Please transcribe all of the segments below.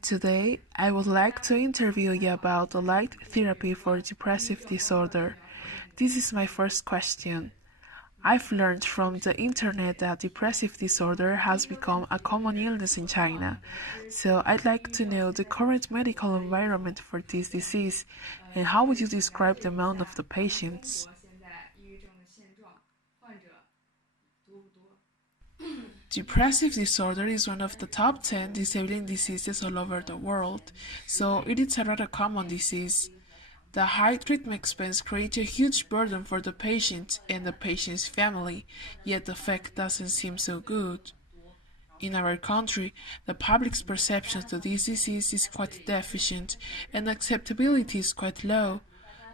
Today, I would like to interview you about the light therapy for depressive disorder. This is my first question. I've learned from the internet that depressive disorder has become a common illness in China. So I'd like to know the current medical environment for this disease and how would you describe the amount of the patients? Depressive disorder is one of the top 10 disabling diseases all over the world, so it is a rather common disease. The high treatment expense creates a huge burden for the patient and the patient's family, yet the effect doesn't seem so good. In our country, the public's perception of this disease is quite deficient and acceptability is quite low,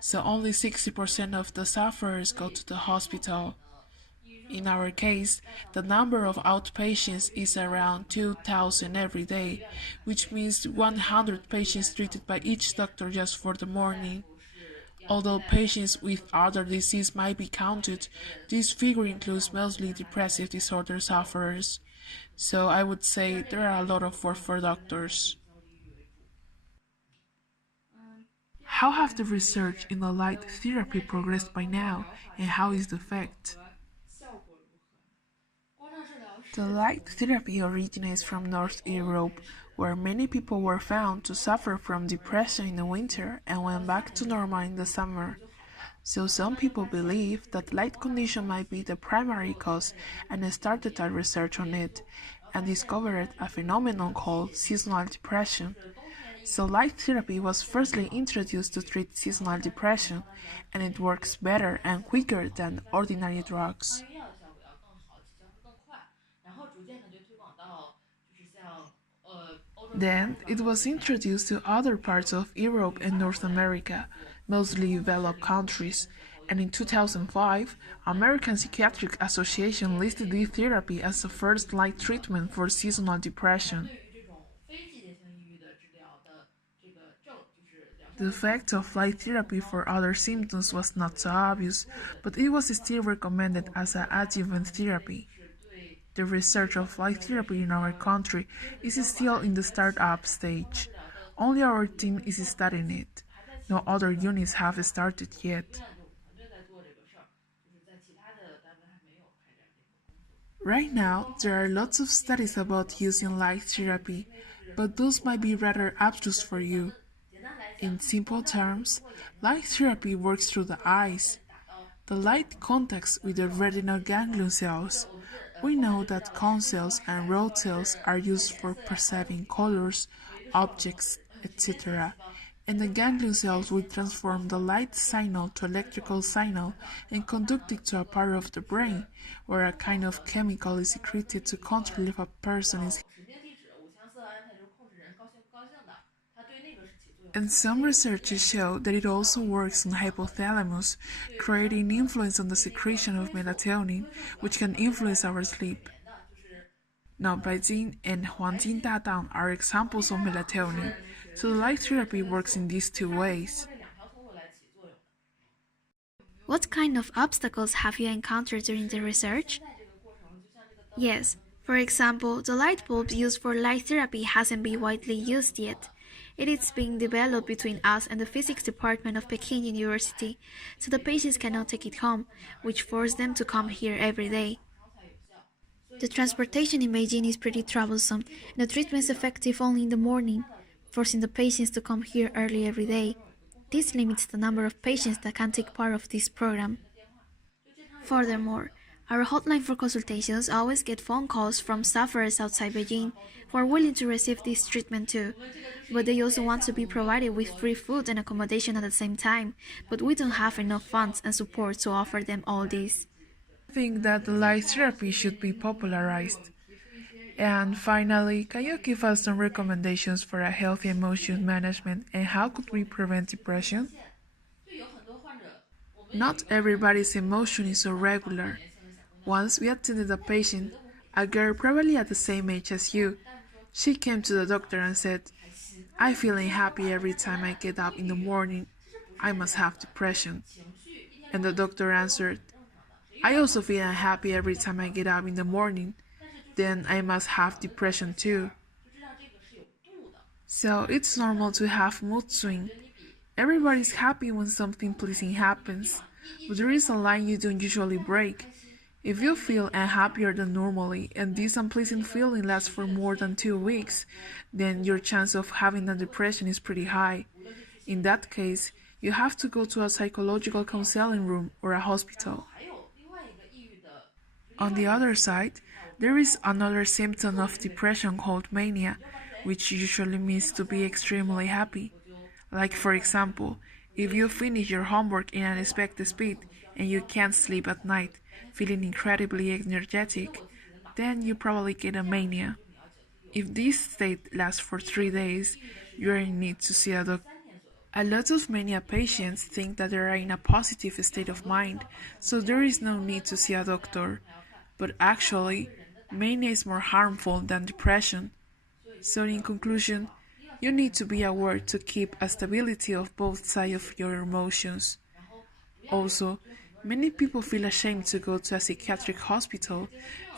so only 60% of the sufferers go to the hospital. In our case, the number of outpatients is around 2,000 every day, which means 100 patients treated by each doctor just for the morning. Although patients with other disease might be counted, this figure includes mostly depressive disorder sufferers. So I would say there are a lot of work for doctors. How have the research in the light therapy progressed by now, and how is the effect? The light therapy originates from North Europe, where many people were found to suffer from depression in the winter and went back to normal in the summer. So some people believe that light condition might be the primary cause and started a research on it and discovered a phenomenon called seasonal depression. So light therapy was firstly introduced to treat seasonal depression and it works better and quicker than ordinary drugs. Then it was introduced to other parts of Europe and North America, mostly developed countries, and in 2005, American Psychiatric Association listed this therapy as the first light treatment for seasonal depression. The effect of light therapy for other symptoms was not so obvious, but it was still recommended as an adjuvant therapy. The research of light therapy in our country is still in the startup stage. Only our team is studying it. No other units have started yet. Right now, there are lots of studies about using light therapy, but those might be rather abstruse for you. In simple terms, light therapy works through the eyes. The light contacts with the retinal ganglion cells. We know that cone cells and rod cells are used for perceiving colors, objects, etc. And the ganglion cells will transform the light signal to electrical signal and conduct it to a part of the brain, where a kind of chemical is secreted to control if a person is. And some researches show that it also works on the hypothalamus, creating influence on the secretion of melatonin, which can influence our sleep. Now, Beijing and Huangjing Dadang are examples of melatonin, so the light therapy works in these two ways. What kind of obstacles have you encountered during the research? Yes, for example, the light bulb used for light therapy hasn't been widely used yet. It is being developed between us and the physics department of Peking University, so the patients cannot take it home, which forced them to come here every day. The transportation in Beijing is pretty troublesome, and the treatment is effective only in the morning, forcing the patients to come here early every day. This limits the number of patients that can take part of this program. Furthermore, our hotline for consultations always get phone calls from sufferers outside Beijing who are willing to receive this treatment too, but they also want to be provided with free food and accommodation at the same time, but we don't have enough funds and support to offer them all this. I think that the light therapy should be popularized. And finally, can you give us some recommendations for a healthy emotion management and how could we prevent depression? Not everybody's emotion is so regular. Once we attended a patient, a girl probably at the same age as you. She came to the doctor and said, "I feel unhappy every time I get up in the morning. I must have depression." And the doctor answered, "I also feel unhappy every time I get up in the morning. then I must have depression too. So it's normal to have mood swing. Everybody's happy when something pleasing happens, but there is a line you don't usually break. If you feel unhappier than normally and this unpleasant feeling lasts for more than 2 weeks, then your chance of having a depression is pretty high. In that case, you have to go to a psychological counseling room or a hospital. On the other side, there is another symptom of depression called mania, which usually means to be extremely happy. Like, for example, if you finish your homework in an unexpected speed and you can't sleep at night, feeling incredibly energetic, then you probably get a mania. If this state lasts for 3 days, you're in need to see a doctor. A lot of mania patients think that they are in a positive state of mind, so there is no need to see a doctor. But actually, mania is more harmful than depression. So in conclusion, you need to be aware to keep a stability of both sides of your emotions. Also, many people feel ashamed to go to a psychiatric hospital,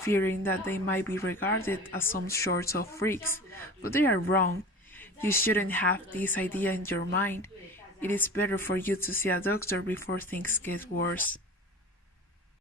fearing that they might be regarded as some sort of freaks, but they are wrong. You shouldn't have this idea in your mind. It is better for you to see a doctor before things get worse.